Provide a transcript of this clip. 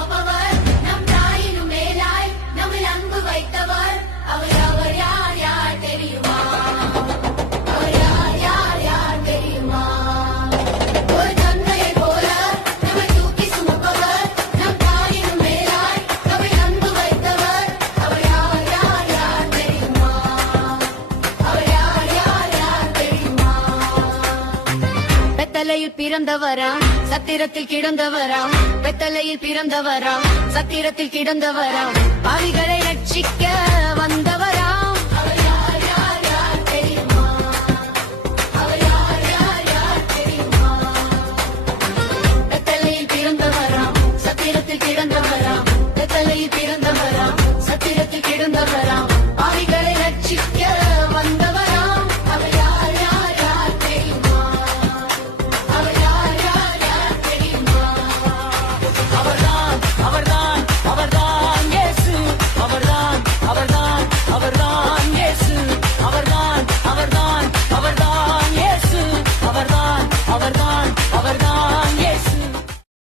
சுமப்பவர் நம் தாயினும் மேலாய் நம்மில் அன்பு வைத்தவர் அவர் அவர் யார் யார் தெரியுமா அவர் யார் யார் யார் தெரியுமா ஒரு தந்தையை போல நம்மை தூக்கி சுமப்பவர் நம் தாயினும் மேலாய் நம்மில் அன்பு வைத்தவர் அவர் யார் யார் யார் தெரியுமா அவர் யார் யார் யார் தெரியுமா பெத்தலையில் பிறந்தவராம் சத்திரத்தில் கிடந்தவராம் பெத்தலையில் பிறந்தவராம் சத்திரத்தில் கிடந்தவராம் பாவிகளை ரட்சிக்க